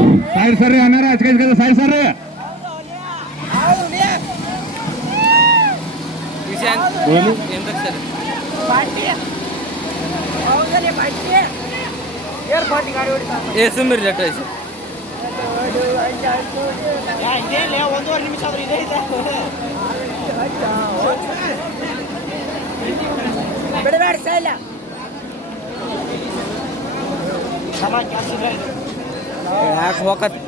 side sir रे अनार आज काय साइड सर रे ಸುಮ್ಮನೆ ಲೆಟ್ಟಾಯ್ತು ಒಂದೂವರೆ ನಿಮಿಷ ಆದ್ರೆ ಇದೆ ಬಿಡಬೇಡ ಸೈಲ ಯಾಕೆ ಹೋಗತ್